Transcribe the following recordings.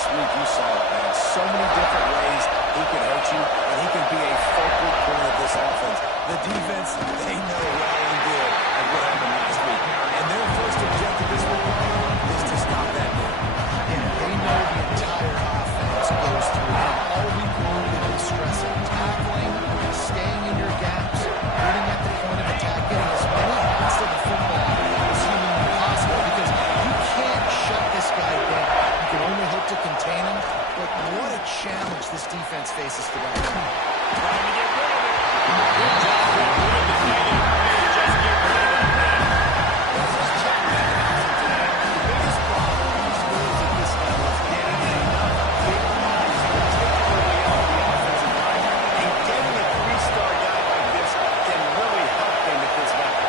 this week, you saw it, man. So many different ways he can hurt you, and he can be a focal point of this offense. The defense, they know well and good of what happened last week. And their first objective this week is to stop that man. And they know the entire offense goes through him all week long. They've been stressing tackling, staying in your gaps, getting at the point of attack, getting as many hits to the football as humanly possible, because you can't shut this guy down. You can only hope to contain him, but what a challenge this defense faces today. Trying to get rid of it. Good job to avoid the negative play. Just get rid of that man. This is check mechanism today. The biggest problem in schools at this level is getting enough big plays, particularly on the offensive line. And getting a three-star guy like this can really help them at this level.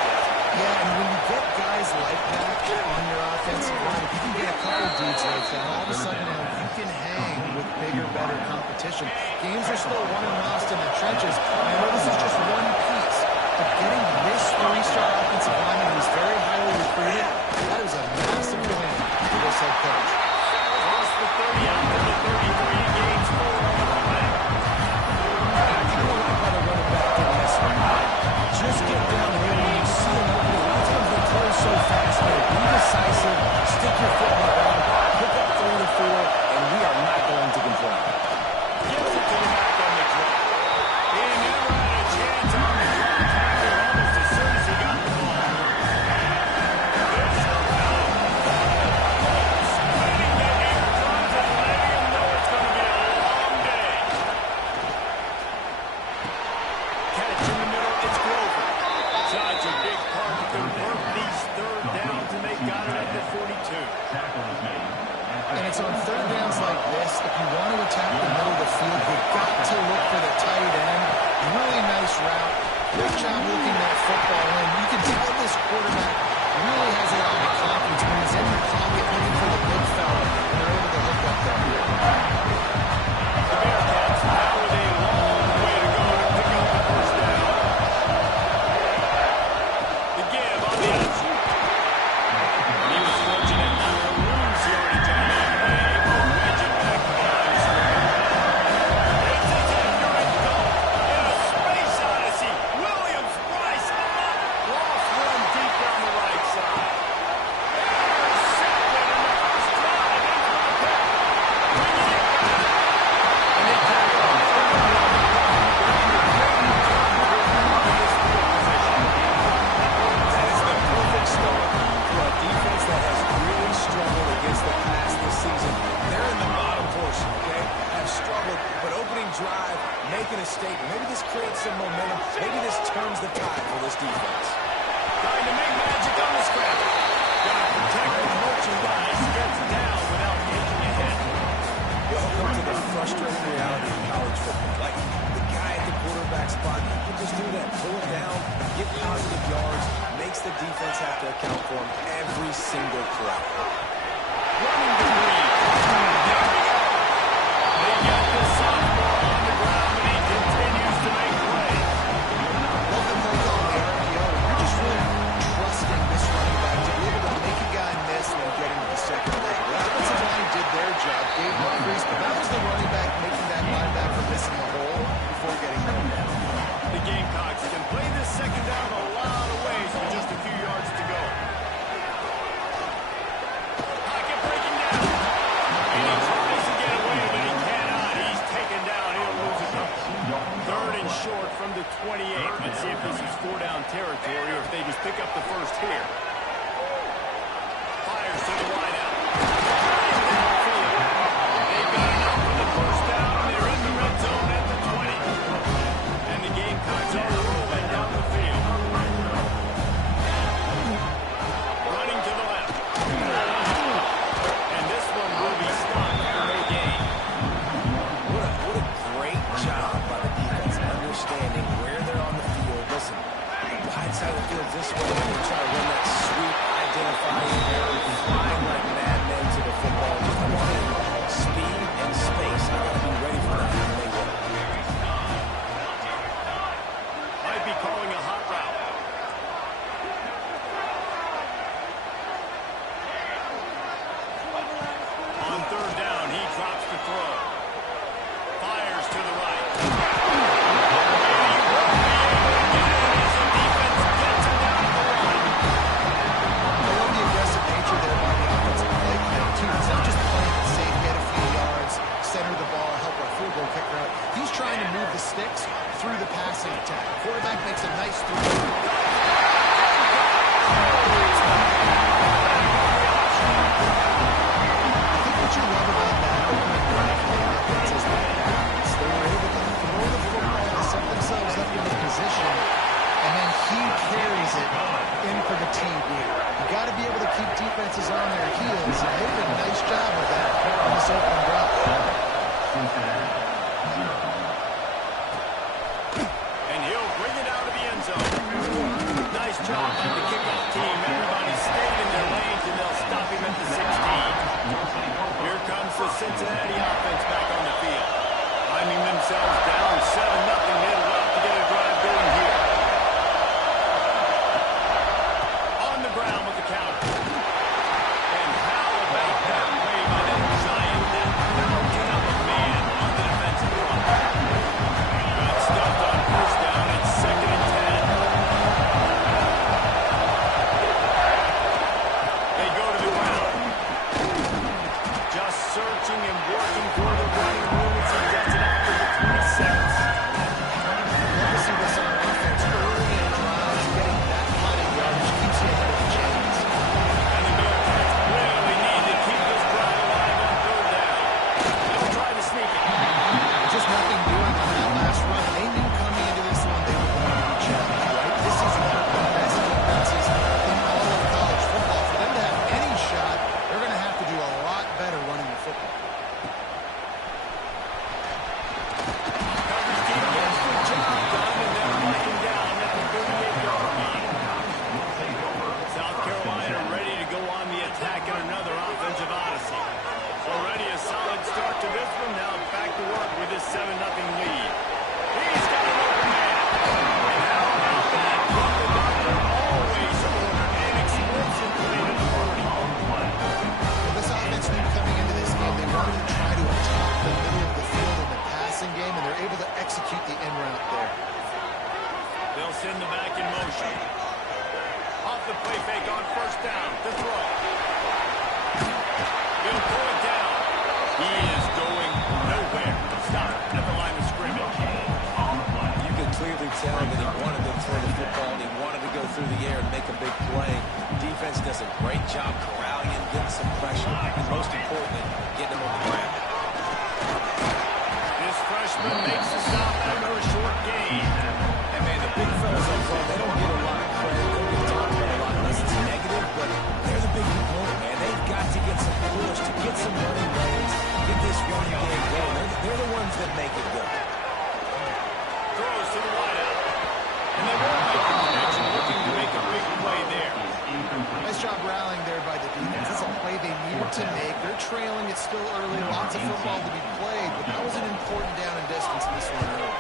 Yeah, and when you get guys like that on your offensive line, if you can get a couple dudes like that, all of a sudden now you can hang with bigger, better competition. Games are still won and lost in the trenches. I know this is just one piece, but getting this three-star offensive lineman who's very highly recruited, that is a massive win for this head coach. Cross the 30 out to the 33, gains 4 on the play. I kind of like how the running back did this one. Just get down here when you see them open. A lot of times they close so fast, man. Be decisive, stick your foot in the ground, pick up 3 to 4, and we are not going to complain. Gives it to the back on the drop. He never had a chance on the drop. Tackled almost as soon as he got the ball. This is out. Spinning the eardrums and letting him know it's going to be a long day. Catch in the middle, it's Grover. Such a big part to convert these third downs, and they got it at the 42. And it's on third downs like this, if you want to attack the middle of the field, you've got to look for the tight end. Really nice route. Great job looking that football in. You can tell this quarterback really has a lot of confidence when he's in the pocket looking for the big fella, and they're able to hook up there. The Bearcats now with a long way to go to pick up the first down. The give on the outside. He was fortunate not to lose yardage on that play. Will wedge it back behind Swift. It's his after and go. In a space odyssey. Williams rising him up. Ross run deep down the right side. Intercepted in the first drive. He's right back. Bringing it back. And they tackle him. That is the perfect start for a defense that has really struggled against the pass this season. They're in the bottom portion, okay? Have struggled, but opening drive, making a statement. Maybe this creates some momentum. Maybe this turns the tide for this defense. Trying to make magic on the scramble. Got to protect the merchandise. Gets down without making a hit. Welcome to the frustrating reality of college football. Like, the guy at the quarterback spot, he can just do that. Pull it down, get positive yards, makes the defense have to account for him every single play. Running the lead. There we go. They got the sophomore on the ground, and he continues to make plays. Love the play call on the RPO. You're just really trusting this running back to be able to make a guy miss when getting to the second level. The offensive line did their job, gave him increase, but that was the running back making that linebacker missing the hole before getting there. The Gamecocks can play this second down a lot of ways with just a few yards to go. Pocket breaking down. And he tries to get away, but he cannot. He's taken down. He'll lose a couple. Third and short from the 28. Let's see if this is 4-down territory or if they just pick up the first here. Fires to the wideout. They've got enough for the first down. They're in the red zone at the 20. And the Gamecocks are rolling down the field. Running to the left. And this one will be stopped for no gain. What a great job by the defense understanding where they're on the field. Listen, the wide side of the field this way, and they try to run that sweep, identify in there, flying like madmen to the football. Just understand speed and space. I got to be ready for that, and they will. Might be calling a hot route. On third down, he tries throw. Fires to the right. It's not just playing it safe, get a few yards, center the ball, help our field goal kicker out. He's trying to move the sticks through the passing attack. Quarterback makes a nice throw. I think what you love about that opening drive for the offense is that they were able to throw the football to set themselves up in the position, and then he carries it in for the TD. You got to be able to keep defenses on their heels, and they did a nice job with that on this opening drive. And he'll bring it out of the end zone. Nice job by the kickoff team. Everybody stayed in their lanes, and they'll stop him at the 16. Here comes the Cincinnati offense back on the field. Finding themselves down 7-0. They'd love to get a drive going here. On the ground with the counter. And how about that play by that giant, that mountain of a man on the defensive front? Got stuffed on first down. It's 2nd and 10. They go to the ground. Just searching and working for the running room as he gets it out to the 26. Love to see this on offense early in drives, getting that kind of yardage keeps you ahead of the chains. And the Bearcats really need to keep this drive alive on 3rd down. They'll try to sneak it. Just nothing doing on that last run. They knew coming into this one they were going to be challenged, right? This is one of the best defenses in all of college football. For them to have any shot, they're going to have to do a lot better running the football. Coverage team gets the job done, and they're marking down at the 38-yard line. South Carolina ready to go on the attack in another offensive odyssey. Already a solid start to this one. Now back to work with his 7-0 lead. He's got an open man. And how about that? From the doctor, always ordered an explosive play to the 40. Well, this offense knew coming into this game they wanted to try to attack the middle of the field in the passing game, and they're able to execute the in route there. They'll send the back in motion. Off the play fake on first down. The throw. He'll pull it down. He is going nowhere. Stop at the line of scrimmage. You could clearly tell that he wanted to throw the football and he wanted to go through the air and make a big play. Defense does a great job corralling him, getting some pressure, and most importantly, getting him on the ground. This freshman makes the stop after a short gain. And man, the big fellas up front, they don't get a lot of credit. They don't get talked about a lot unless it's negative, but they're the big component, man. They've got to get some push, to get some running lanes, get this running game going. They're the ones that make it go. Throws to the wideout. And they won't make the connection, looking to make a big play there. Nice job rallying there by the defense. That's a play they needed to make. They're trailing. It's still early. Lots of football to be played, but that was an important down and distance in this one early.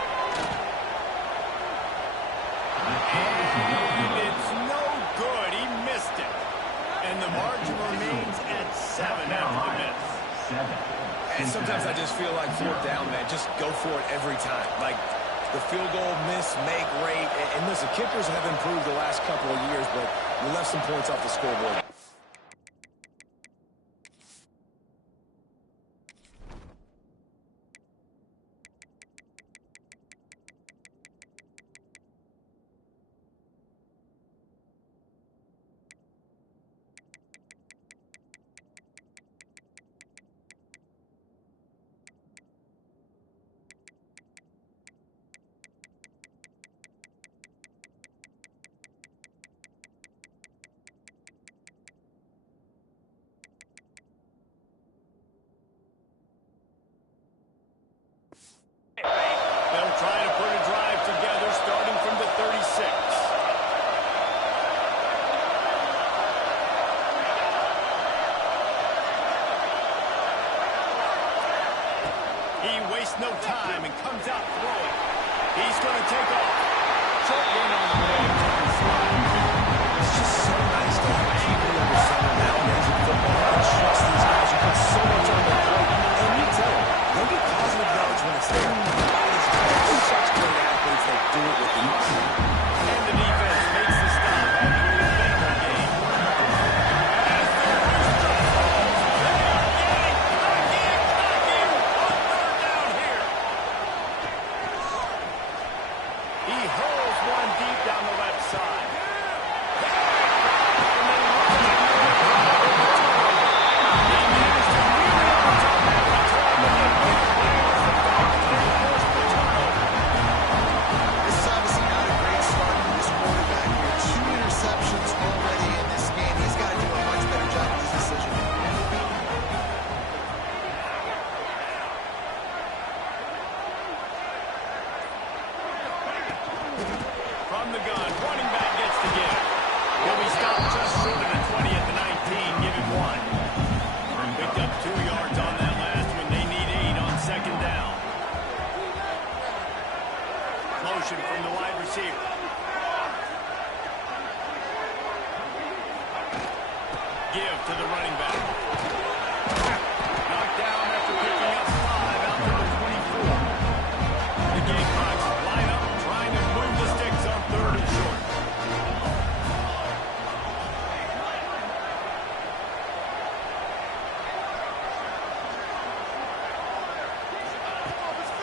And it's no good. He missed it. And the margin remains at 7 after the miss. And sometimes I just feel like 4th down, man, just go for it every time. Like the field goal miss, make rate. And listen, kickers have improved the last couple of years, but we left some points off the scoreboard. They'll try to put a drive together starting from the 36. He wastes no time and comes out throwing. He's going to take off. Short gain on the play. It's just so nice to have a keeper under center nowadays in football. I trust these guys who put so much on their plate. And you tell them,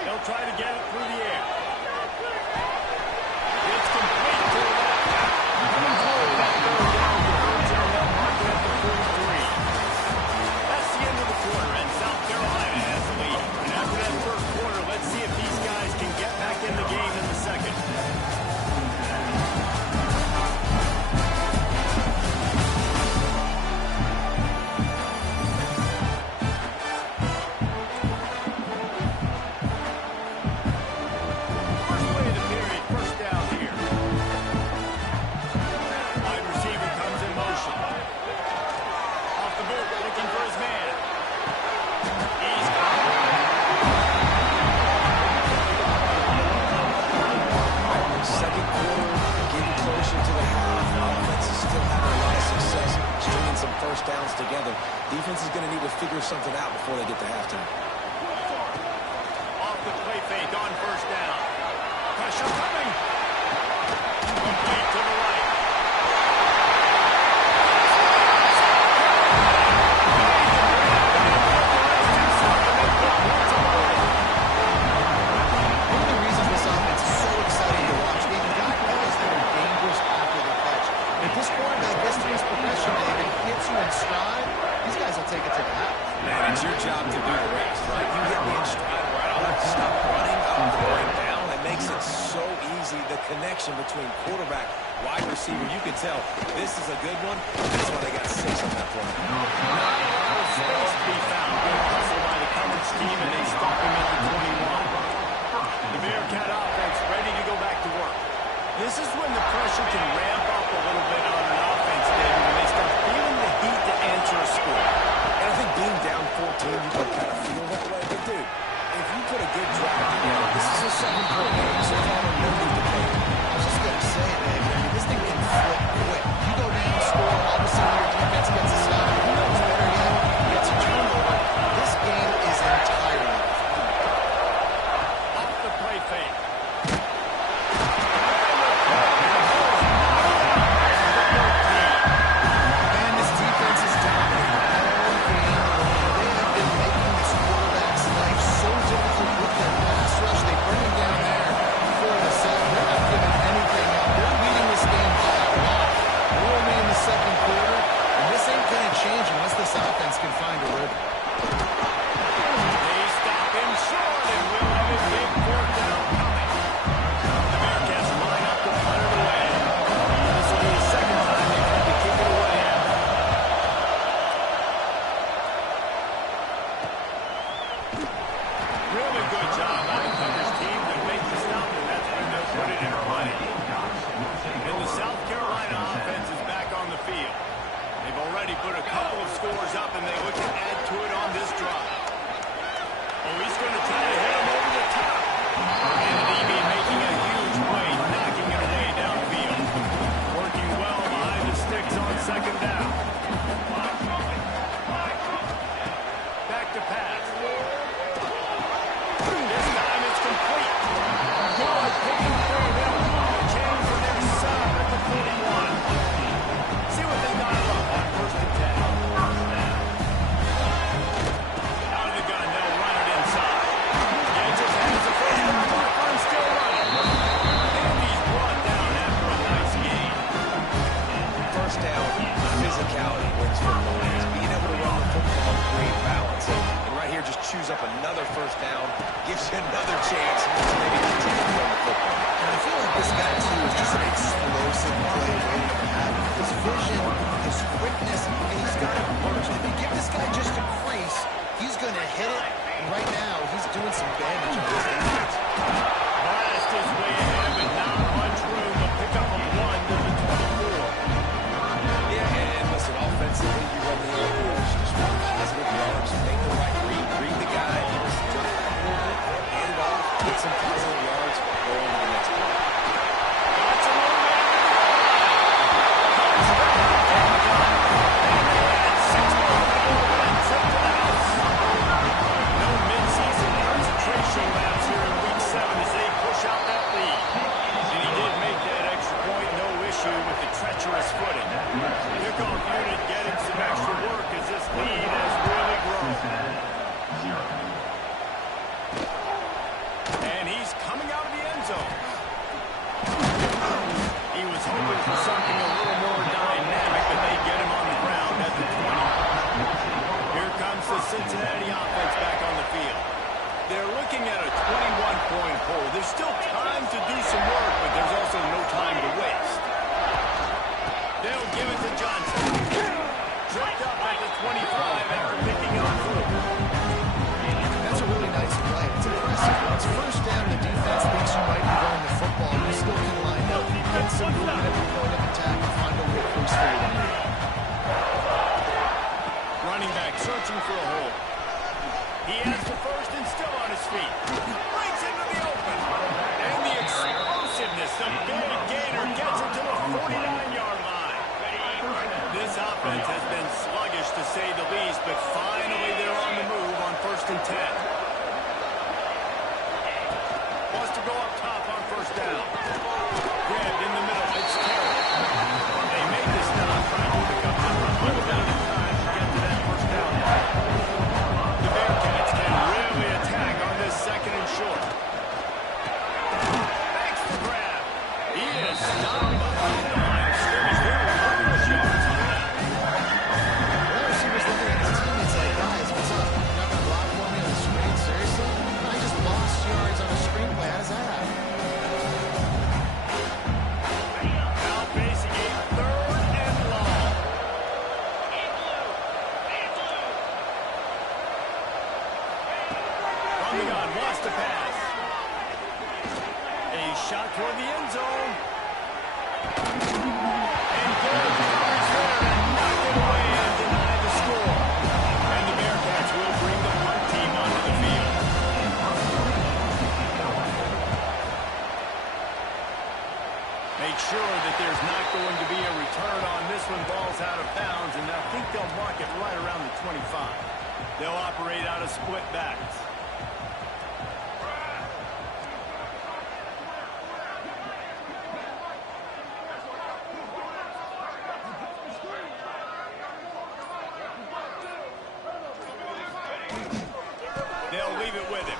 They'll try to get it through the air. It's complete to the left. Coming forward that third down converts, and they'll mark it at the 43. That's the end of the quarter, and South Carolina has the lead. And after that first quarter, let's see if these guys can get back in the game in the second. Downs together. Defense is going to need to figure something out before they get to halftime. Off the play fake on first down. Pressure coming. Complete to the right. One of the reasons this offense is so exciting to watch, David, got guys that are dangerous after the catch. If this quarterback gets to his progression, David, hits you in stride, these guys will take it to the house. Man, it's your job to do the rest, right? You get me in stride where I don't have to stop running, I don't have to break down. It makes it so easy, the connection between quarterback, wide receiver. You can tell this is a good one. That's why they got 6 on that play. Space to be found. Good hustle by the coverage team, and they stop him at the 21. The Bearcat offense ready to go back to work. This is when the pressure can ramp up a little bit on an offense, David, when they start feeling the heat to answer a score. And I think being down 14, you can kind of feel that way. But, dude, if you put a good drive together, this is a 7-point game, so it's all or no need to play. I was just going to say, David, this thing can flip quick. You go down, score, all of a sudden your defense gets a stop. Who knows better yet? Gets a turnover. This game is entirely off the play fake. Man, this defense is dominating all game long. They have been making this quarterback's life so difficult with their pass rush. They bring him down there for the sack. They're not giving anything up. They're leading this game by a lot. We're only in the second quarter, and this ain't going to change unless this offense can find a rhythm. They stop him short, and we'll have a big fourth down coming. The Bearcats line up to punt it away. This will be the second time they've had to kick it away. Really good job by the coverage team to make the stop, and that's when they'll put it in play. And the South Carolina offense is back on the field. They've already put a couple of scores up, and they look to add to it on this drive. Oh, he's going to try to hit him over the top. And the DB making a huge play, knocking it away downfield. Working well behind the sticks on second down. Back to pass. This time it's complete. Good picking through them. Change for their side at the 41. See what they got up on first and 10. Out of the gun, they'll run it inside. Gage has the first down mark on, still running. And he's brought down after a nice gain. First down, physicality wins football games. Being able to run the football, create balance. And right here, just choose up another first down, gives you another chance to maybe continue to run the football. And I feel like this guy, too, is just an explosive play waiting to happen. His vision, his quickness, and he's got it burst. If you give this guy just a crease, he's going to hit it. And right now, he's doing some damage on this defense. Blast his way ahead, but not much room to pick up a 1 to the 24. Yeah, and listen, offensively, you run the other rules. Just run positive yards, make the right read the guy, just drop back a little bit, hand it off, get some positive yards, go on to the next play. Lots of room there. No midseason concentration laps here in week 7 as they Cincinnati offense back on the field. They're looking at a 21-point hole. There's still time to do some work, but there's also no time to waste. They'll give it to Johnson. Tripped up at the 25 after picking up 4. That's a really nice play. It's impressive. When it's first down, the defense thinks you might be running the football. You still can line up, get some movement at the point of attack, and find a way to push through. Running back searching for a hole. He has the first and still on his feet. Breaks into the open. And the explosiveness, the big gainer gets him to the 49-yard line. This offense has been sluggish to say the least, but finally they're on the move on 1st and 10. Wants to go up top on 1st down. Grabbed in the middle. It's Terry. They made this stop trying to pick up just a little bit of time to get to that 1st down. The Bearcats can really attack on this 2nd and short. Makes the grab. He is stopped behind the line of scrimmage. There are numerous yards on that. The receiver's looking at his teammates like, guys, what's up? You're not going to block for me on the screen? Seriously? I just lost yards on a screen play. How does that happen? Now facing a 3rd and long. From the gun, wants to pass. A shot toward the end zone. And goal comes there and knock it away and deny the score. And the Bearcats will bring the punt team onto the field. Make sure that there's not going to be a return on this one. Ball's out of bounds, and I think they'll mark it right around the 25. They'll operate out of split backs. They'll leave it with him.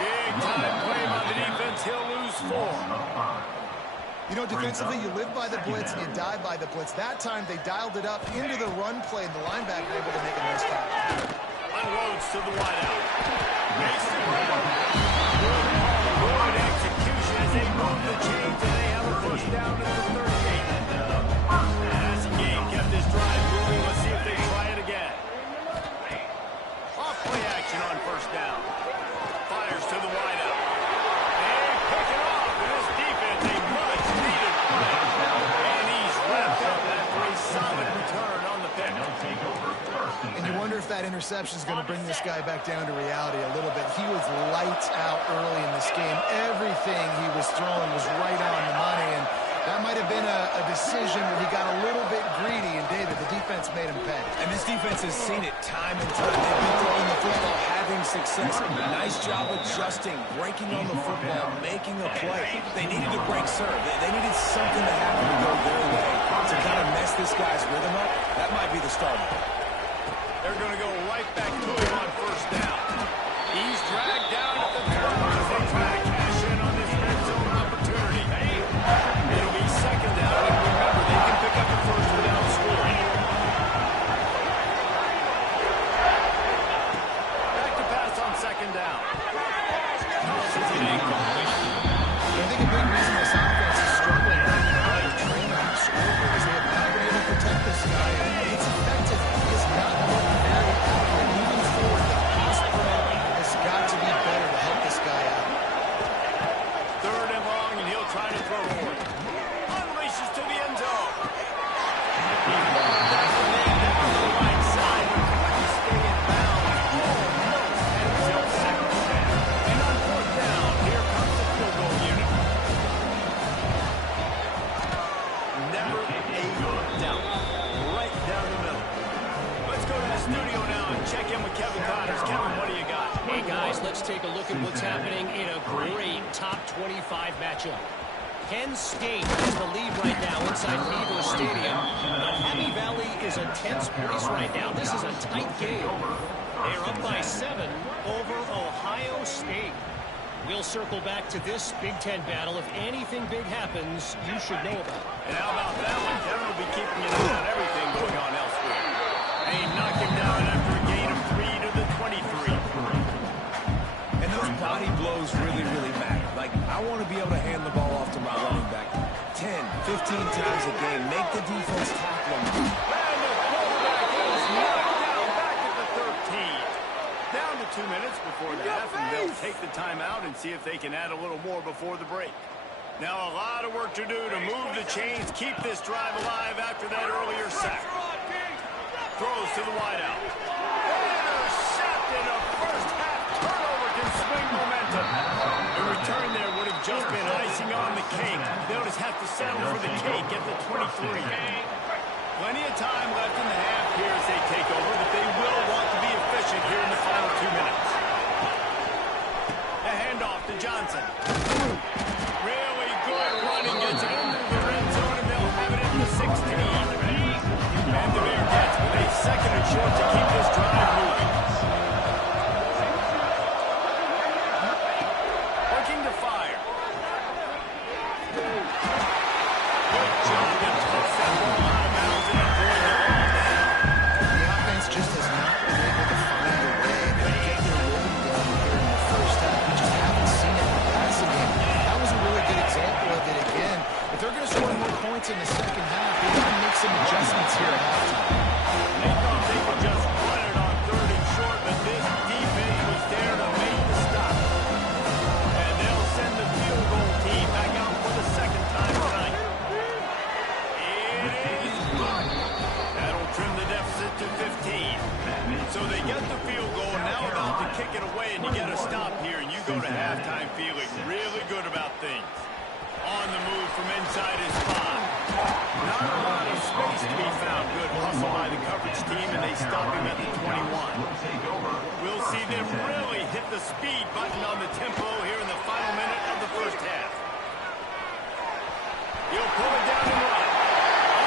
Big time play by the defense. He'll lose 4. You know, defensively, you live by the blitz and you die by the blitz. That time, they dialed it up into the run play, and the linebacker able to make a nice tackle. Unloads to the wideout. Makes the grab. Good call, good execution as they move the chains, and they have a 1st down at the 38. Passing game kept this drive going. Let's see if they try it again. Off play action on 1st down. Fires to the wideout. They pick it off, and this defense a much needed play. And he's wrapped up after a solid return on the pick. And you wonder if that interception is going to bring this guy back down to reality a little bit. He was lights out early in this game. Everything he was throwing was right on the money, and that might have been a decision where he got a little bit greedy, and David, the defense made him pay. And this defense has seen it time and time. They've been throwing the football, having success. Nice job adjusting, breaking on the football, making a play. They needed to break serve. They needed something to happen to go their way to kind of mess this guy's rhythm up. That might be the start of it. They're going to go right back to him on 1st down. He's dragged down at the 12 as they try to cash in on this red zone opportunity. It'll be 2nd down, and remember, they can pick up the 1st without scoring. Back to pass on 2nd down. Tosses it incomplete. I think a big reason this offense is struggling right now with training and scoring is they have not been able to protect this guy. It's effective. He has not looked very accurate. Moving forward, the pass pro has got to be better to help this guy out. 3rd and long, and he'll try to throw for it. Unleashes to the end zone. He got the man down the right side, but couldn't stay in bounds. Almost had himself sacked. And on 4th down, here comes the field goal unit. Never a doubt. Right down the middle. Let's go to the studio now and check in with Kevin Connors. Kevin, what do you got? Hey, guys, let's take a look at what's happening in a great top 25 matchup. Penn State has the lead right now inside Beaver Stadium, but Happy Valley is a tense place right now. This is a tight game. They're up by 7 over Ohio State. We'll circle back to this Big Ten battle. If anything big happens, you should know about it. And how about that one? Kevin will be keeping you on everything going on elsewhere. They knock him down body blows really, really matter. Like, I want to be able to hand the ball off to my running back 10, 15 times a game. Make the defense tackle him. And the quarterback is knocked down back at the 13. Down to 2 minutes before the half, and they'll take the timeout and see if they can add a little more before the break. Now a lot of work to do to move the chains, keep this drive alive after that earlier sack. Throws to the wideout. Intercepted. A first half turnover can swing momentum. The return there would have just been icing on the cake. They'll just have to settle for the cake at the 23. Plenty of time left in the half here as they take over, but they will want to be efficient here in the final 2 minutes. A handoff to Johnson. Really good running, gets it into the red zone, and they'll have it at the 16. And the Bearcats with a second and short to keep this drive moving. Looking to fire. Good job to toss that ball out of bounds and avoid the ball down. The offense just has not been able to find a way to get their rhythm going here in the first half. We just haven't seen it in the passing game. That was a really good example of it again. If they're going to score more points in the second half, they got to make some adjustments here at halftime. They thought they could just run it on 3rd and short, but this defense was there to make the stop. And they'll send the field goal team back out for the second time tonight. It is good. That'll trim the deficit to 15. So they get the field goal, now about to kick it away, and you get a stop here, and you go to halftime feeling really good about things. On the move from inside his 5. Not a lot of space to be found. Good hustle by the coverage team, and they stop him at the 21. We'll see them really hit the speed button on the tempo here in the final minute of the first half. He'll pull it down and run.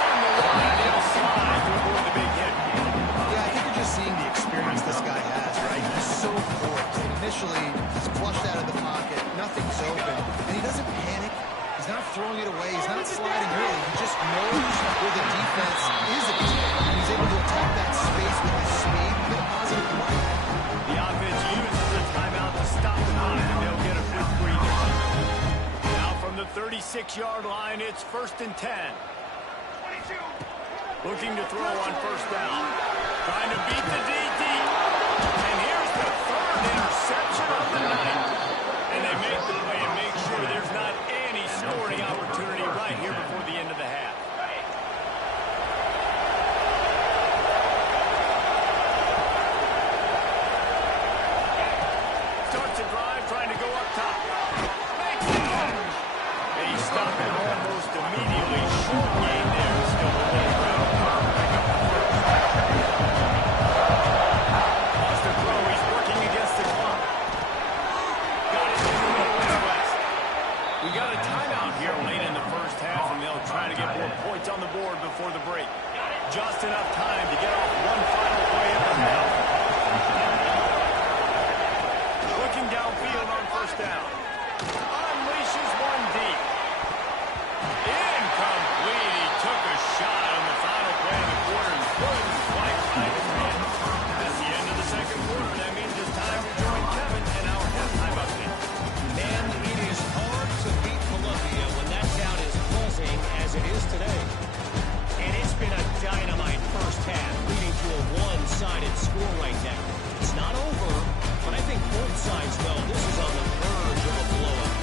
On the line, he'll slide to avoid the big hit. Yeah, I think you're just seeing the experience this guy has, right? He's so poised. Initially, he's flushed out of the pocket. Nothing's open. And he doesn't panic. He's not throwing it away. He's not sliding early. He just knows where the defense isn't. And he's able to attack that space with his speed and get a positive play. The offense uses the timeout to stop the run, and they'll get a quick breather. Now from the 36-yard line, it's 1st and 10. Looking to throw on first down. Trying to beat the DT. And here's the 3rd interception of the night. And they make the play and make sure there's not any scoring opportunity right here before the end of the half. Starts a drive, trying to go up top. Makes it. They stop it almost immediately. Short gain there. Still a little ground. Back up the first. Lost a throw. He's working against the clock. Got it in the middle and west. We got a timeout here late in the first half, and they'll try to get more points on the board before the break. Just enough time to get off one final play of the half. Looking downfield on first down. Unleashes one deep. Incomplete. He took a shot on the final play of the quarter and couldn't quite find his man. That's the end of the second quarter. That means it's time to join Kevin and our halftime update. And it is hard to beat Columbia when that town is buzzing as it is today. And it's been a dynamite first half, leading to a one-sided score right now. It's not over, but I think both sides know this is on the verge of a blowout.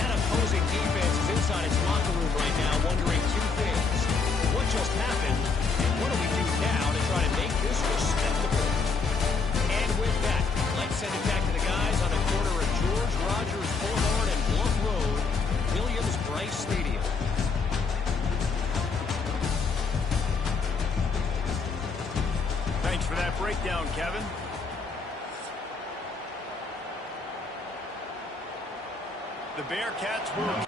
That opposing defense is inside its locker room right now wondering 2 things. What just happened, and what do we do now to try to make this respectable? And with that, let's send it back to the guys on the corner of George Rogers Boulevard and Bluff Road, Williams-Brice Stadium. Thanks for that breakdown, Kevin. The Bearcats will...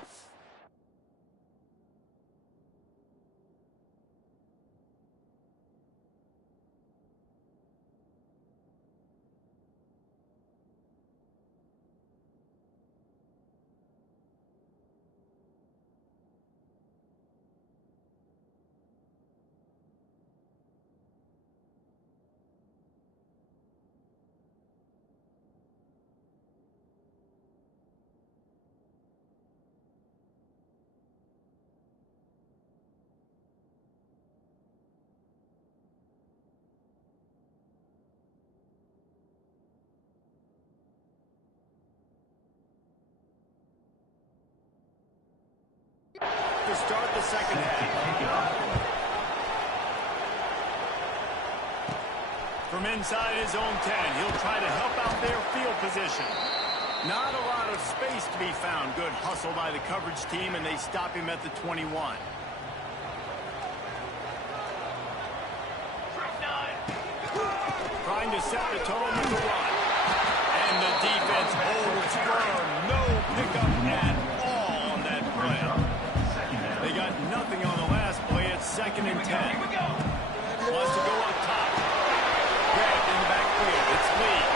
to start the second half. From inside his own 10, he'll try to help out their field position. Not a lot of space to be found. Good hustle by the coverage team, and they stop him at the 21. Trying to set the tone with the run. And the defense holds firm. No pickup at all on that play. They got nothing on the last play. It's 2nd and 10. Wants to go up top. Grabbed in the backfield. It's Lee.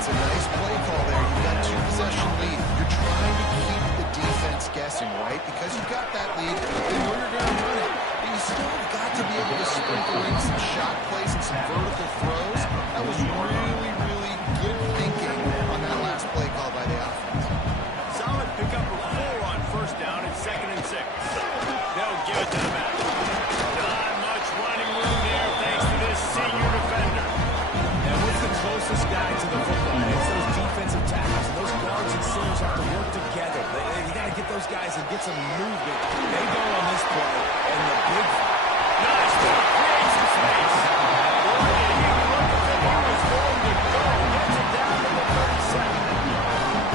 It's a nice play call there. You've got 2-possession lead. You're trying to keep the defense guessing, right? Because you've got that lead, they know you're going to run it. But you still have got to be able to sprinkle in some shot plays and some vertical throws. That was really, really good thinking on that last play call by the offense. Solid pickup of 4 on 1st down and 2nd and 6. They'll give it to the back. Not much running room there thanks to this senior defender. And what's the closest guy to the football? It's those defensive tackles. And those guards and centers have to work together. You got to get those guys and get some movement. They go on this play, and the big... Nice ball. Creates some space. Boy, did he look as if he was going to go. Gets it down to the 37.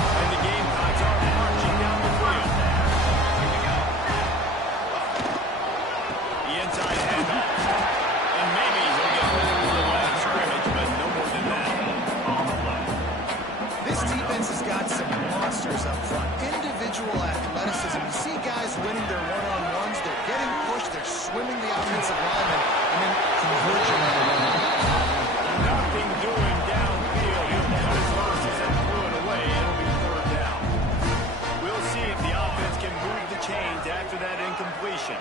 And the Gamecocks are marching down the field. The inside handoff. And maybe he'll get moved to the line of scrimmage, but no more than that. This defense has got some monsters up front. Individual athleticism. You see guys winning their one-on-ones. They're getting pushed. They're swimming the offensive lineman and then converging on the run. Nothing doing downfield. He'll cut his losses and threw it away. It'll be 3rd down. We'll see if the offense can move the chains after that incompletion.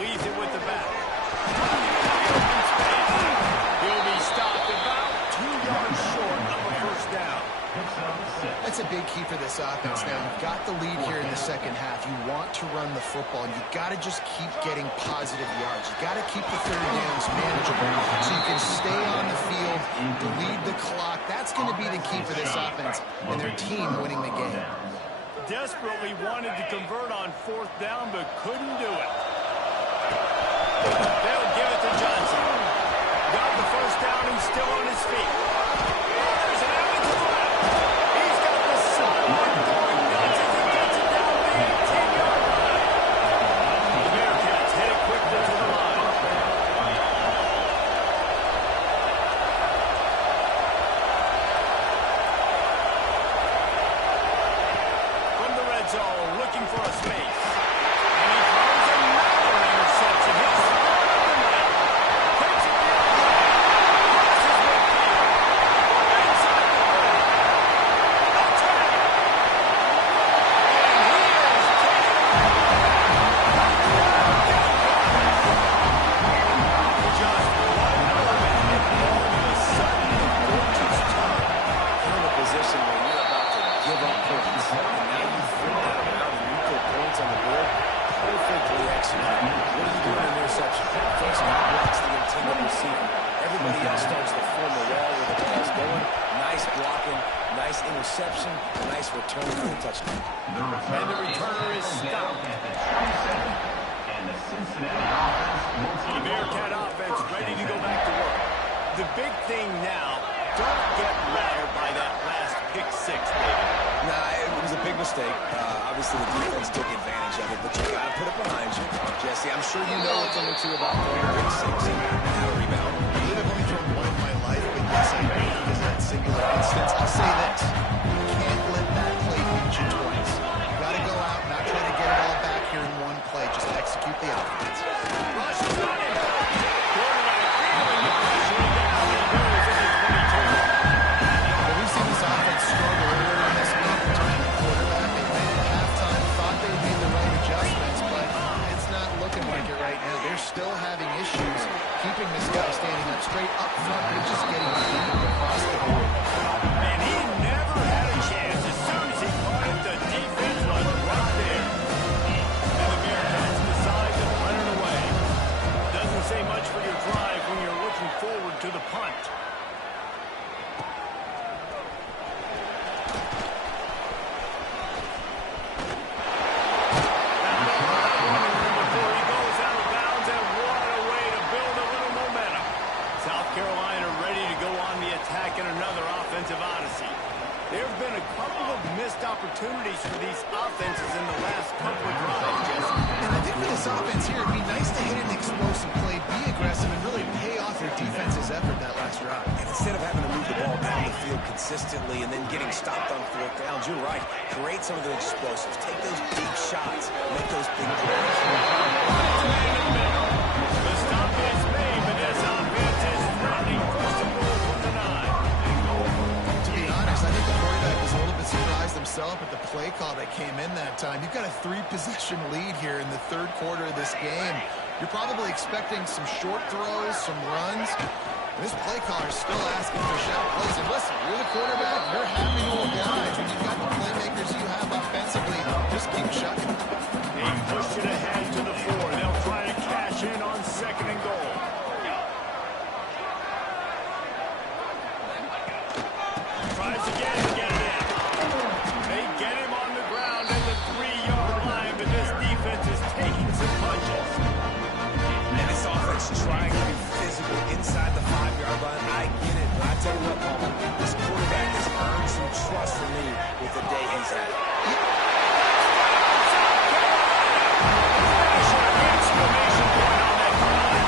Leaves it with the back. He'll be stopped about 2 yards short of a 1st down. That's a big key for this offense now. You've got the lead here in the second half. You want to run the football. You've got to just keep getting positive yards. You've got to keep the 3rd downs manageable so you can stay on the field, lead the clock. That's going to be the key for this offense and their team winning the game. Desperately wanted to convert on 4th down, but couldn't do it. They'll give it to Johnson. Got the 1st down and still on his feet. There's an out to the left. He's got the sideline going nuts as he gets it down the 18-yard line. The Bearcats hit it quickly to the line. From the red zone, looking for a space. And he throws another interception. His third of the night. Takes it the other way. Crosses midfield. Inside the 30. Attack. And he is just one moment, and all of a sudden, the fortunes turn. You're in a position where you're about to give up points. And now you flip that around and you put points on the board. Perfectly executed. What are you doing in interception? First one blocks the intended receiver. Everybody else starts to form a wall where the ball's going. Nice blocking, nice interception, nice return for the touchdown. And the returner is stopped. The Bearcat offense ready to go back to work. The big thing now, don't get rattled by that last pick 6, David. Nah, it was a big mistake. Obviously, the defense took advantage of it, but you got to put it behind you. Jesse, I'm sure you know a thing or two about throwing pick 6 and how to rebound. I believe I've only thrown one in my life, but yes, I know because that singular instance. I'll say this. You can't let that play beat you twice. You got to go out, not try to get it all back here in one play. Just execute the offense. Rush is on him. Quarterback feeling the pressure down. He goes at the 22. Well, we've seen this offense struggle earlier in this game in terms of the quarterback. They ran at halftime, thought they made the right adjustments, but it's not looking like it right now. They're still having issues keeping this guy standing up straight up front. They're just getting beat across the board. And he never had a chance. As soon as he caught it, the defense was right there. And the Bearcats decide to punt it away. Doesn't say much for your drive when you're looking forward to the punt. this offense here, it'd be nice to hit an explosive play, be aggressive, and really pay off your defense's effort that last drive. And instead of having to move the ball down the field consistently and then getting stopped on fourth downs, you're right. Create some of those explosives. Take those deep shots. Make those big plays. The stop is made, but this offense is threatening first and goal from the 9. To be honest, I think the quarterback was a little bit surprised himself at the play call that came in that time. You've got a 3-possession lead here in the third quarter of this game. You're probably expecting some short throws, some runs. This play caller is still asking for shout plays. And listen, you're the quarterback, you're happy to oblige. When you've got the playmakers you have offensively, just keep shucking. They push it ahead to the 4. They'll try to cash in on second and goal. Tries again to get it in. They get him on the ground at the 3-yard line, but this defense is taking some punches. And this offense trying to be physical inside the 5-yard line. I get it, but I tell you what, Palmer, this quarterback has earned some trust from me with the day he's had. Exclamation point on that drive.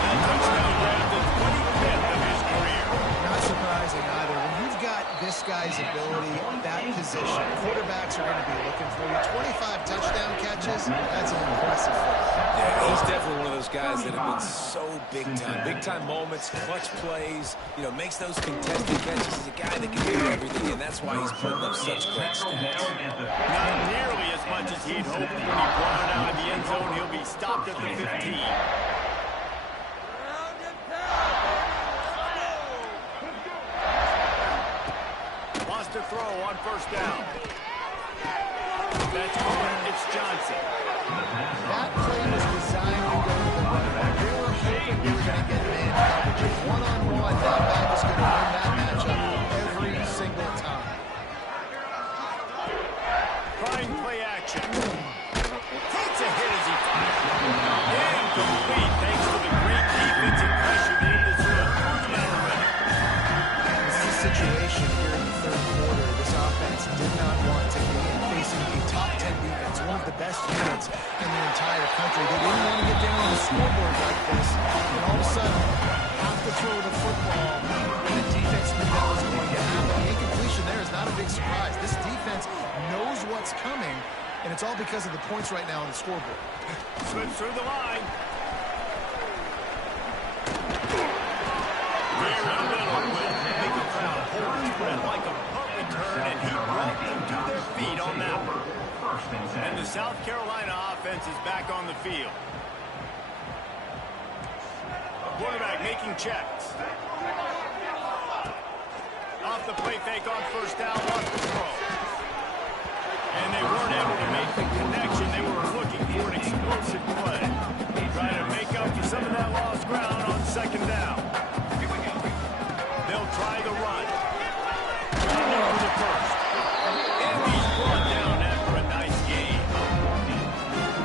That touchdown grab, the 25th of his career. Not surprising either. When you've got this guy's ability, that position, quarterbacks are going to be looking for you. 25 touchdown catches, that's an impressive thing. Yeah, he's definitely one of those guys that have been so big time. Big time moments, clutch plays, you know, makes those contested catches. He's a guy that can do everything, and that's why he's putting up such great stats. Not nearly as much as he'd hoped when he brought it out of the end zone. He'll be stopped at the 15. Lost a throw on first down. That's Cohen. It's Johnson. That play was designed to go to the running back. They were hoping they were going to get man coverage. And one-on-one, that back was going to win that matchup every single time. Trying play action. Takes a hit as he fires. Incomplete thanks to the great defensive pressure they had to throw through the middle of it. This is a situation here in the third quarter. This offense did not want to be facing a top 10 defense, one of the best units in the entire country. They didn't want to get down on the scoreboard like this. And all of a sudden, have to throw the football. And the defense knew that was going to happen. The incompletion there is not a big surprise. This defense knows what's coming, and it's all because of the points right now on the scoreboard. Slips through the line. Rear in the middle will make the crowd hold its breath like a punt return, and he brought them to their feet on that one. And the South Carolina offense is back on the field. Quarterback making checks. Off the play fake on first down, lost the throw. And they weren't able to make the connection. They were looking for an explosive play. Trying to make up for some of that lost ground on second down. They'll try the run. Running for the first. And he's brought down after a nice game.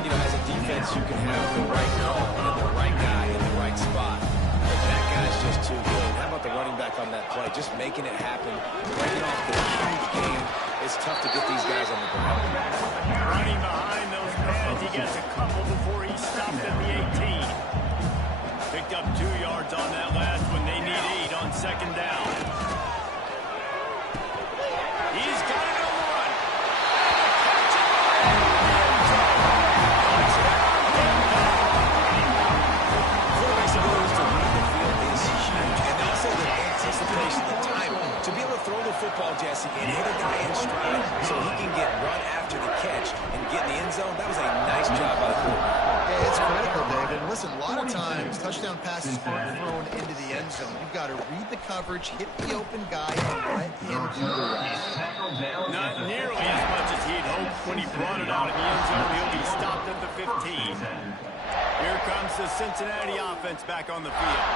You know, as a defense, you can have the right call and the right guy in the right spot. But that guy's just too good. How about the running back on that play? Just making it happen, breaking off the huge game. It's tough to get these guys on the ground. Running behind those pads, he gets a couple before he stopped at the 18. Picked up 2 yards on that last one. They need 8 on second down. He's got it on the run. Quarterback's ability to read the field is huge, and also the anticipation, the time to be able to throw the football, Jesse, and hit a guy in stride so he can get run after the catch and get in the end zone. That was a nice job by the quarterback. Yeah, it's critical, David. Listen, a lot of times, touchdown passes aren't thrown into the end zone. You've got to read the coverage, hit the open guy, and let him do the rest. Not nearly as much as he'd hoped when he brought it out of the end zone. He'll be stopped at the 15. Here comes the Cincinnati offense back on the field.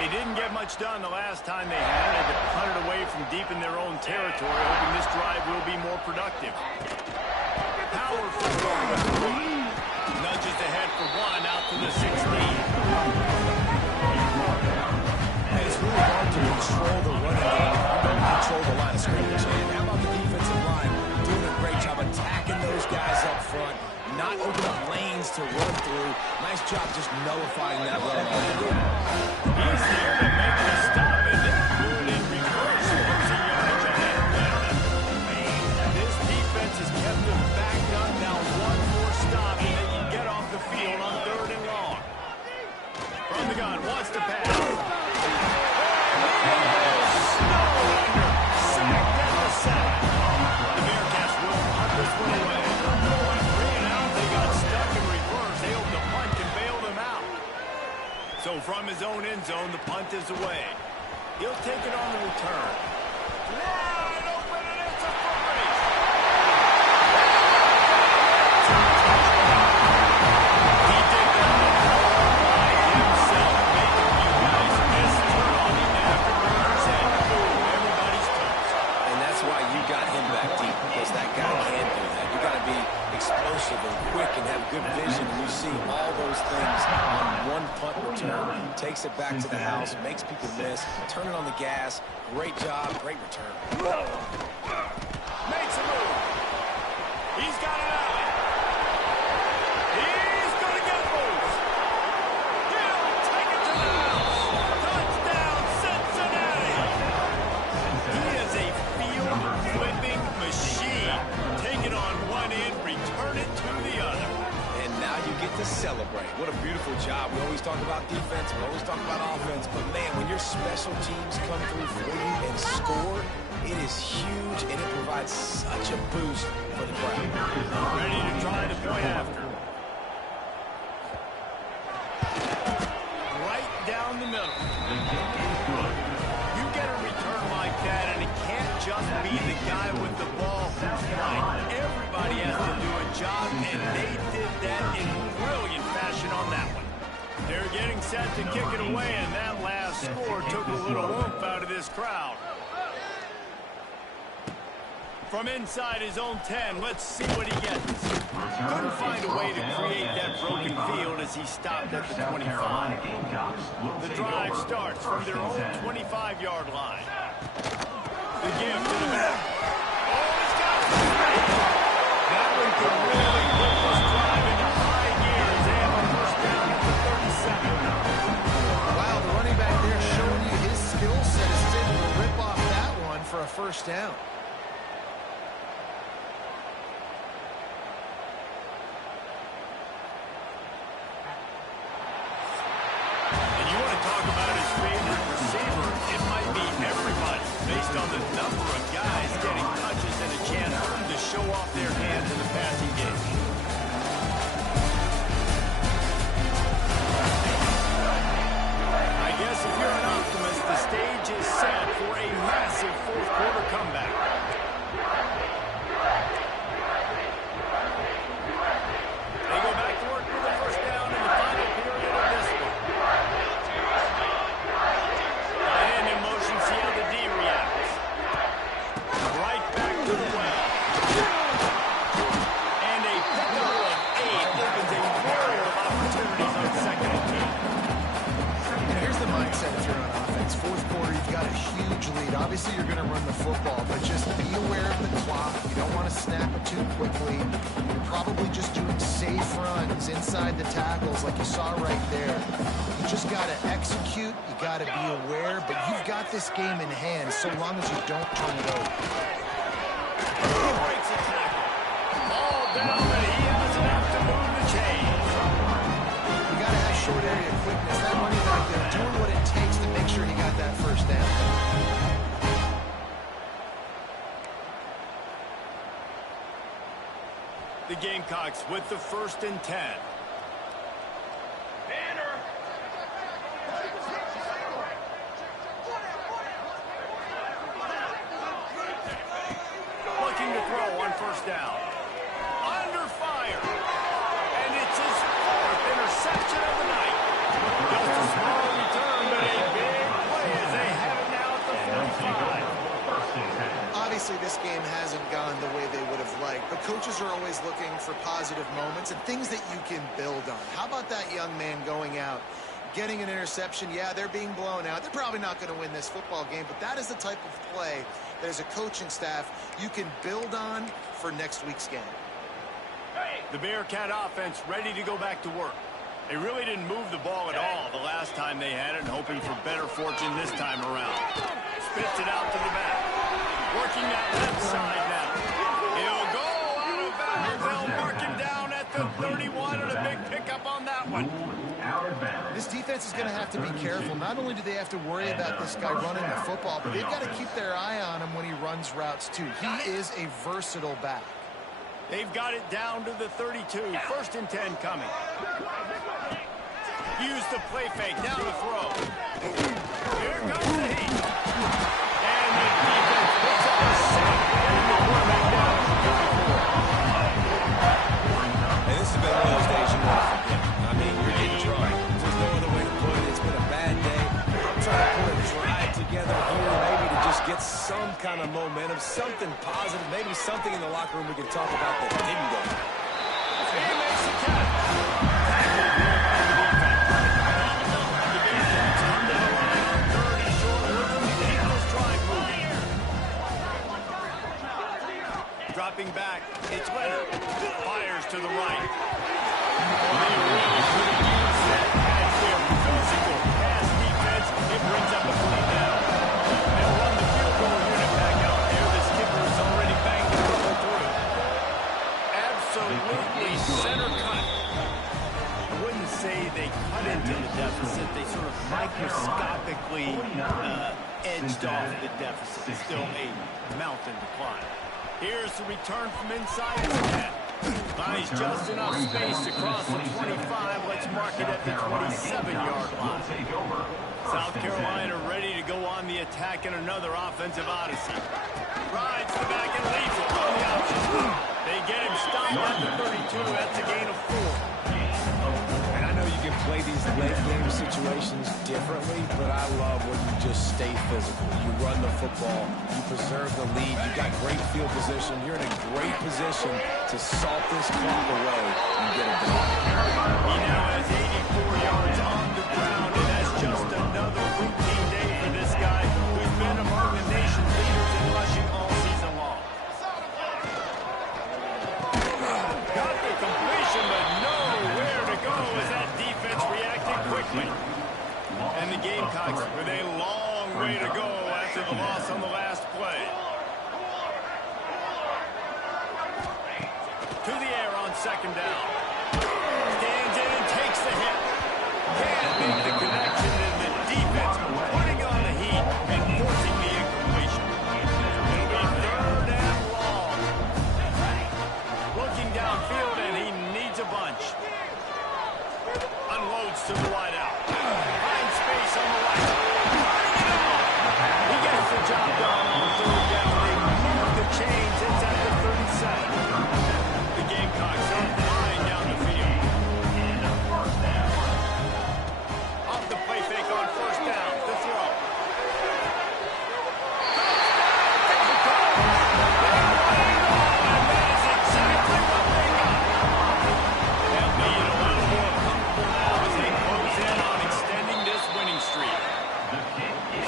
They didn't get much done the last time they had it. They punted it away from deep in their own territory, hoping this drive will be more productive. Powerful throw with the run. Nudges ahead for 1 out to the 16. And it's really hard to control the running game. You don't control the line of scrimmage. And how about the defensive line doing a great job attacking those guys up front, not not open up lanes to run through. Nice job just nullifying that run. He's there to make the stop, and then threw it in reverse. Losing yardage on that play. This defense has kept them backed up. Now one more stop, and they can get off the field on 3rd and long. From the gun, wants to pass. So from his own end zone, the punt is away. He'll take it on the return. Wide open, and it's a fumble. He did that all by himself, making you guys miss turn on the afterburner's head. Everybody's toast. And that's why you got him back deep, because that guy can't do that. You got to be explosive and quick and have good vision. You see all those things on one punt return. Takes it back to the house, makes people miss, turning on the gas. Great job, great return. Makes a move. He's got it out. He's going to get loose. He'll take it to the house. Touchdown, Cincinnati. He is a field-flipping machine. Take it on one end, return it to the other. And now you get to celebrate. What a beautiful job. We always talk about defense, we always talk about offense, but man, when your special teams come through for you and score, it is huge, and it provides such a boost for the crowd. Ready to try the point after. Right down the middle. You get a return like that, and it can't just be the guy with the ball who's right. Everybody has to do a job, and they did that in brilliant fashion on that one. They're getting set to kick it away, and that last score took a little oomph out of this crowd. From inside his own 10, let's see what he gets. Couldn't find a way to create that broken field as he stopped at the 25. The drive starts from their own 25-yard line. The give to the back. Oh, he's got it. That one could really put this drive into high gear as they have a first down at the 37. Wow, the running back there showing you his skill set is able to rip off that one for a first down. And you want to talk about his favorite receiver, it might be everybody, based on the number of guys getting touches and a chance for them to show off their hands in the passing game. I guess if you're an optimist, the stage is set for a massive fourth-quarter comeback. They go back to work with the first down in the final period of this one. And in motion, see how the D reacts. Right back to the well. And a pickup of 8 opens a world of opportunities on 2nd and 10. Here's the mindset if you're on offense. Fourth quarter, you've got a huge lead. Obviously, you're going to run the football, but just be aware of the clock. You don't want to snap it too quickly. You're probably just doing safe runs inside the tackles like you saw right there. You just got to execute. You got to be aware, but you've got this game in hand so long as you don't turn it over. He breaks a tackle. Ball down, but he has enough to move the chains. You got to have short area quickness. That running back there doing what it takes to make sure he got that first down. The Gamecocks with the 1st and 10. Looking to throw on first down. Under fire. And it's his 4th interception of the night. Just a small return, but a big play as they have it now at the 45. Obviously, this game hasn't gone the way they would have liked, but coaches are always looking for positive moments and things that you can build on. How about that young man going out, getting an interception? Yeah, they're being blown out. They're probably not going to win this football game, but that is the type of play that as a coaching staff you can build on for next week's game. The Bearcat offense ready to go back to work. They really didn't move the ball at all the last time they had it, hoping for better fortune this time around. Spits it out to the back. Working that left side now. He'll go out of bounds. They'll mark him down at the 31, and a big pickup on that one. This defense is going to have to be careful. Not only do they have to worry about this guy running the football, but they've got to keep their eye on him when he runs routes too. He is a versatile back. They've got it down to the 32. 1st and 10 coming. Use the play fake. Down the throw. Here comes the heat. And the defense picks up a sack. Getting the quarterback down. And this has been one of those days you want to forget. I mean, you're getting drunk. There's no other way to put it. It's been a bad day. I'm trying to put a drive together here, maybe to just get some kind of momentum, something positive, maybe something in the locker room we can talk about that didn't go. He makes the catch. Dropping back, it's Leonard. Fires to the right. They really could have used that as their physical pass defense. It brings up a 3rd down. They'll run the field goal unit back out there. The skipper is already banged the ball through. Absolutely center cut. I wouldn't say they cut into the deficit. They sort of microscopically edged off the deficit. Still a mountain to climb. Here's the return from inside the 10. Finds just enough space across the 25. Let's mark it at the 27-yard line. South Carolina ready to go on the attack in another offensive odyssey. Rides the back and leaves it on the option. They get him stopped at the 32. That's a gain of 4. And I know you can play these late game situations differently, but I love when you just stay physical. You run the football, you preserve the lead, you got great field position, you're in a great position to salt this clock away and get a goal. He now has 84 yards on the ground, and that's just another routine day for this guy who's been among the nation's leaders in rushing all season long. Got the completion, but nowhere to go as that defense reacted quickly. And the Gamecocks with a long way to go after the loss on the last play. To the air on 2nd down. Stands in and takes the hit. Can't make the connection, and the defense putting on the heat and forcing the incompletion. It'll be 3rd and long. Looking downfield, and he needs a bunch. Unloads to the wideout. Finds space on the right. He gets the job done on 3rd down. They move the chains. It's at the 37. The Gamecocks are flying down the field. Off the play fake on 1st down. The throw.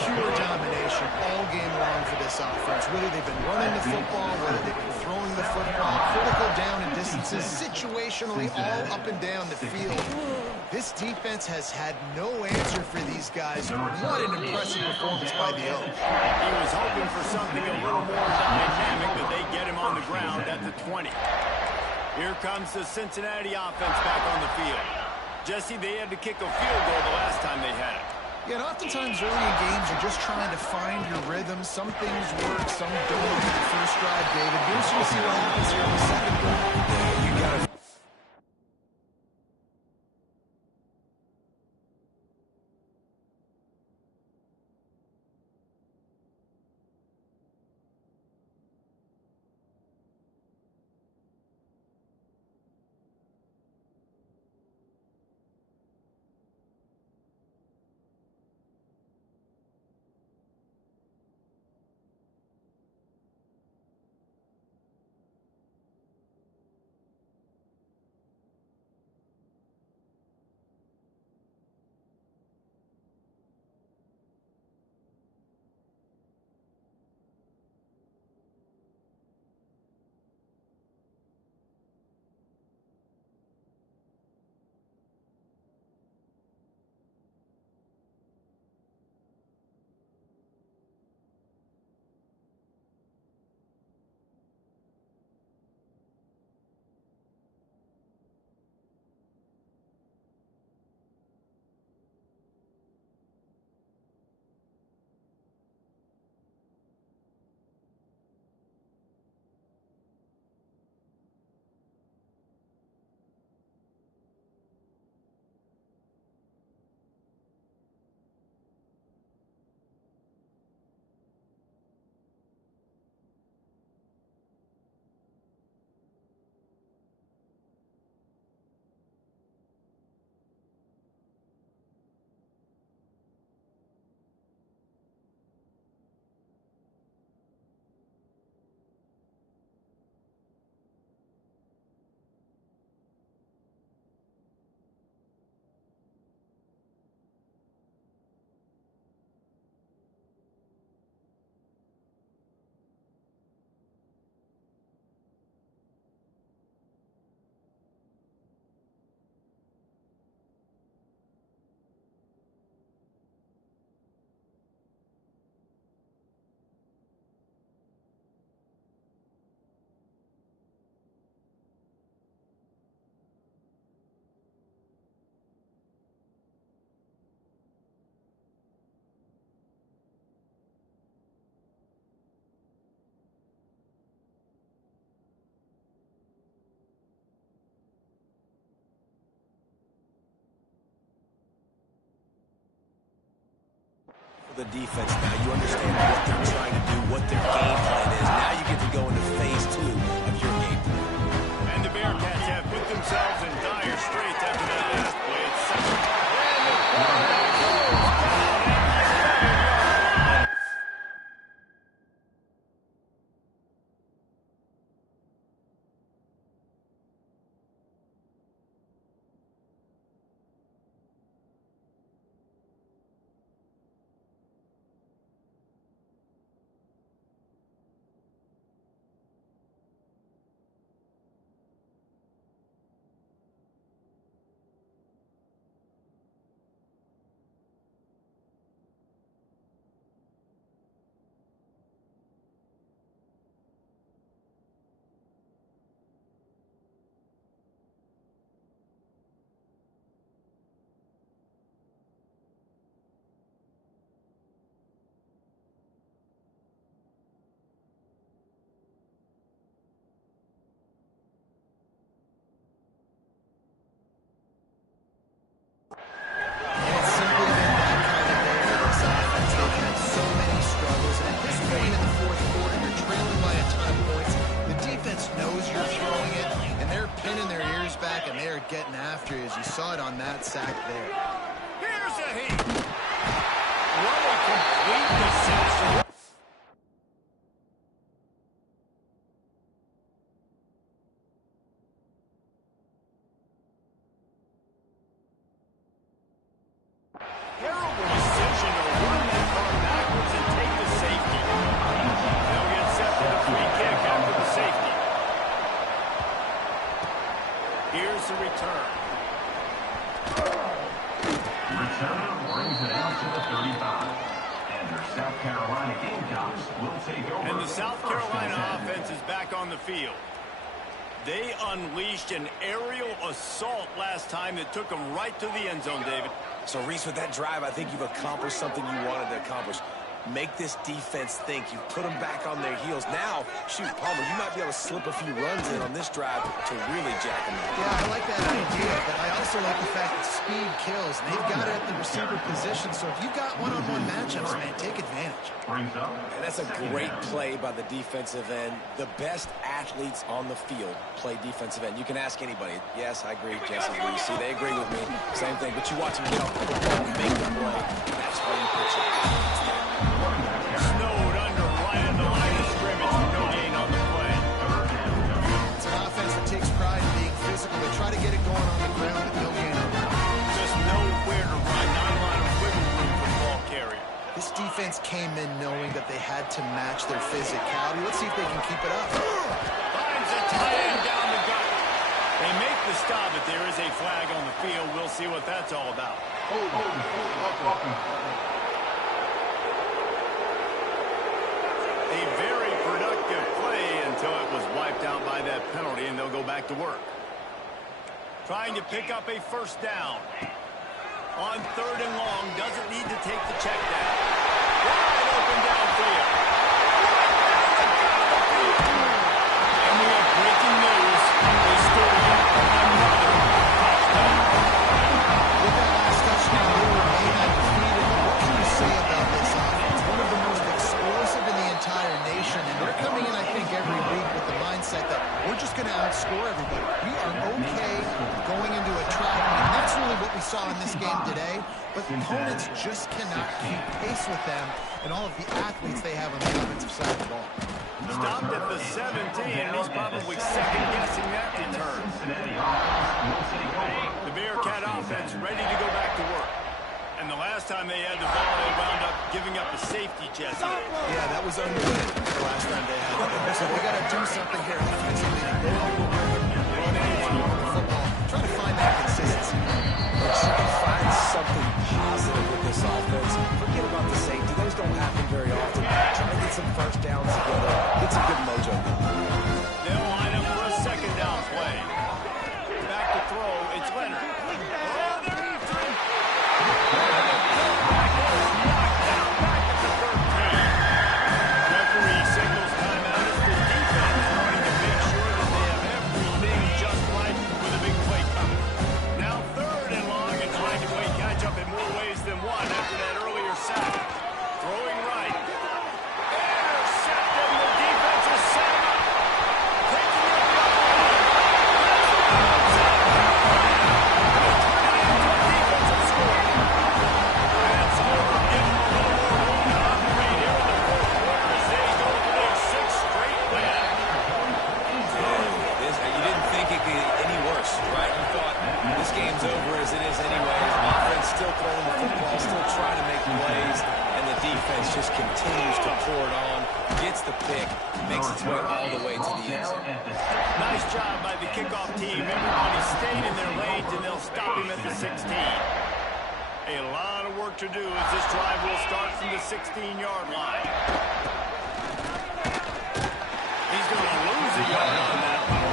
Pure domination all game long for this offense. Whether they've been running the football, whether they've been throwing the football, critical down and distances, situationally all up and down the field. This defense has had no answer for these guys. What an impressive performance by the Oaks. He was hoping for something a little more dynamic, but they get him on the ground at the 20. Here comes the Cincinnati offense back on the field. Jesse, they had to kick a field goal the last time they had it. Yeah, and oftentimes early in games, you're just trying to find your rhythm. Some things work, some don't. The first drive, David. Be interested to see what happens here on the 2nd drive. Yeah, you got to the defense now. You understand what they're trying to do, what their game plan is. Now you get to go into phase 2 of your game plan. And the Bearcats have put themselves in dire straits after that last play. It's second. And the quarterback goes down at the 11-yard line. It's simply been that kind of day for this offense. They've had so many struggles, and at this point in the fourth quarter, you're trailing by a ton of points. The defense knows you're throwing it, and they're pinning their ears back, and they're getting after you, as you saw it on that sack there. Here's a heat. What a complete deception. Terrible decision to run that car backwards and take the safety. They'll get set for the free kick after the safety. Here's the return. Return brings it out to the 35. And your South Carolina Gamecocks will take over. And the South First and Carolina 10. offense is back on the field. They unleashed an aerial assault last time that took them right to the end zone, David. So, Reese, with that drive, I think you've accomplished something you wanted to accomplish. Make this defense think. You put them back on their heels. Now, shoot, Palmer, you might be able to slip a few runs in on this drive to really jack them up. Yeah, I like that idea, but I also like the fact that speed kills. They've got it at the receiver position, so if you've got one-on-one matchups, man, take advantage. Brings up. And that's a great play by the defensive end. The best athletes on the field play defensive end. You can ask anybody. Yes, I agree, Jesse. USCe, they agree with me. Same thing. But you watch them get off the football and make the play. That's where you put your athletes there. Snowed under right at the line of scrimmage with no gain on the play. It's an offense that takes pride in being physical. They try to get it going on the ground, but no gain on it. Just nowhere to run, not a lot of wiggle room for the ball carrier. This defense came in knowing that they had to match their physicality. Let's see if they can keep it up. Finds a tight end down the gut. They make the stop, but there is a flag on the field. We'll see what that's all about. A very productive play until it was wiped out by that penalty, and they'll go back to work. Trying to pick up a first down. On third and long, doesn't need to take the check down. Wide open downfield. And we have breaking news. They scored another touchdown. With that last touchdown, they remain undefeated. What can you say about this offense? One of the most explosive in the entire nation, and they're coming in, I think, every week with the mindset that we're just going to outscore everybody. We are okay going into a trap, and that's really what we saw in this game today. But opponents just cannot keep pace with them and all of the athletes they have on the offensive side of the ball. Stopped at the 17. He's probably second-guessing that return. The Bearcat offense ready to go back to work. And the last time they had the ball, they wound up giving up a safety, Jesse. Yeah, that was underway the last time they had the ball. So they got to do something here offensively. Run anyone on the football. Try to find that consistency. But you can find something positive with this offense. Forget about the safety. Those don't happen very often. Try to get some first downs together. Get some good mojo. They'll line up for a second down play. Back to throw. It's Leonard. Oh, they're after him. Back is knocked down. Back at the 13. Referee signals timeout as the defense wanting to make sure that they have as it is anyways. Offense still throwing the football, still trying to make plays, and the defense just continues to pour it on, gets the pick, makes its way all the way to the end zone. Nice job by the kickoff team. Everybody stayed in their lanes, and they'll stop him at the 16. A lot of work to do as this drive will start from the 16-yard line. He's going to lose a yard on that one.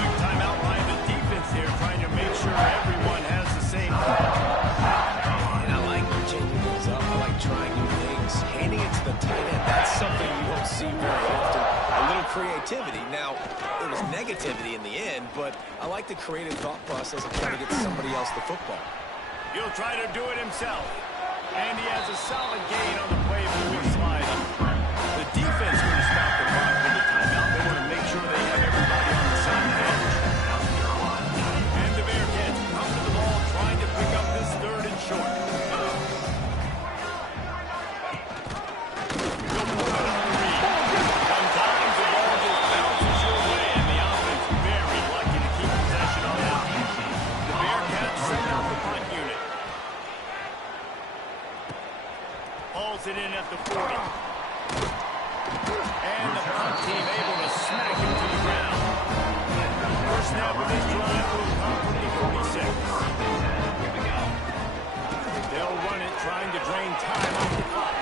Quick timeout by the defense here, trying to make sure everyone has the same call. And I like changing things up. I like trying new things. Handing it to the tight end, that's something you don't see very often. A little creativity. Now, there was negativity in the end, but I like the creative thought process of trying to get somebody else the football. He'll try to do it himself. And he has a solid gain on the play moving slide. The defense going to stop the clock with the timeout. They want to make sure they have everybody on the same page. And the Bearcats come to the ball trying to pick up this 3rd and short. Good move on the read. Sometimes the ball just bounces your way, and the offense very lucky to keep possession on that. The Bearcats send out the punt unit. Hauls it in at the 40. And the punt team able to smack him to the ground. First snap of this drive will come from the 46. They'll run it, trying to drain time off the clock.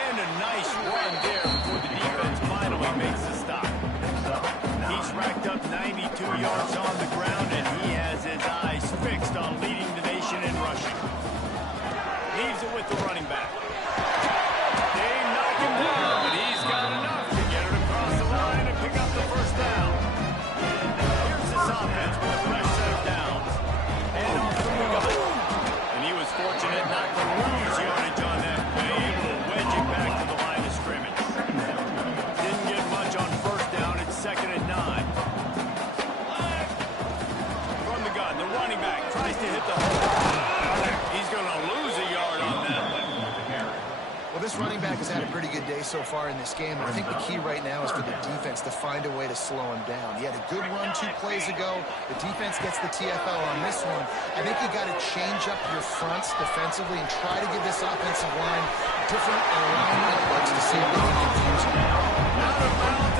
And a nice run there before the defense finally makes the stop. He's racked up 92 yards on the ground, and he has his eyes fixed on leading the nation in rushing. Leaves it with the running back. They knock him down, but he's got enough to get it across the line and pick up the first down. Here's this offense with a fresh set of downs. And off the gun. And he was fortunate not to lose yardage on that play, able to wedge it back to the line of scrimmage. Didn't get much on first down. It's 2nd and 9. From the gun, the running back tries to hit the hole. He's going to lose a yard on that one. Well, this running back has had a pretty good day so far in this game. I think the key right now is for the defense to find a way to slow him down. He had a good run 2 plays ago. The defense gets the TFL on this one. I think you got to change up your fronts defensively and try to give this offensive line different alignment looks to see if they can confuse him. Out of bounds